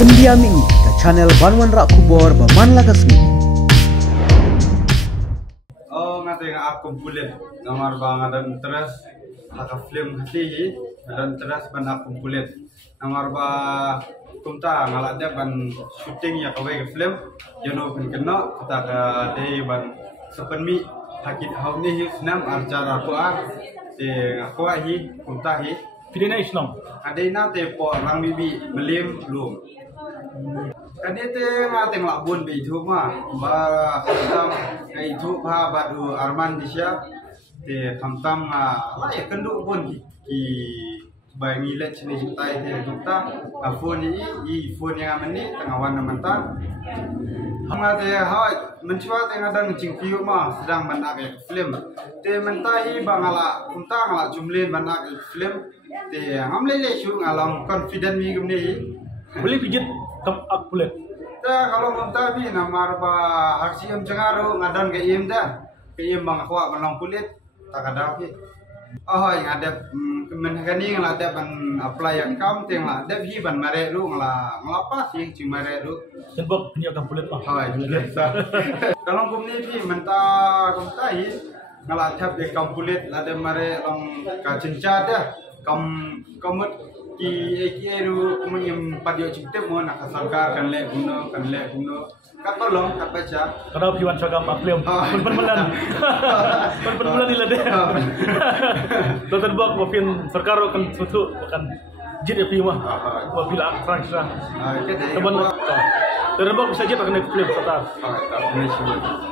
India Mingi ke channel Banwan Rak Kubor Baman Lagasmi. Oh ngate aku kumpulin nomor bang dan terus haka film hati dan terus ban aku kumpulin nomor ba kumta ngalada ban shooting ya kawai ke film jono kan kena kita ke day ban sepenmi hakit hauni senam arcara aku aku hi kumta hi Pidana Islam. ada te po orang bibi melim belum. Kadi te ngate nglabun be itu mah ba khamtam ke itu ba badu Arman disya te khamtam la ya kenduk pun ki ba ngilet sini jutai te juta phone ni phone yang amani tengah warna mentah ngate ha mencua te ngadang cingkiu mah sedang menak film te mentahi bangala kunta ngala jumlin menak film te ngamlele syu ngalang confident mi gumni Boleh pijit kam ak pulet. ta kalau kunta bi namar ba haksiam cengaru ngadan ke im dah ke im bang akwa melang kulit tak ada pi oh yang ada menhagani ngala ada ban apply yang kam te ngala ada hi ban mare lu ngala ngapa sih cuma mare lu Sebab punya kam pulet mah. hai kalau gumni pi menta kunta hi ngala thap de kam kulit ada mare long ka cinca dah kam kamut ki ru menyem padio cipte mo nak sarkar kan le guno kat tolong kat baca Karena piwan sagam aklem. Pen-pelan. Pen-pelan ila deh. Tonton bak mapin sarkar kan suatu kan jid api mah. Bila akrang sah. ke de Teman. Tonton bak bisa jid akan film satar. tak boleh sebut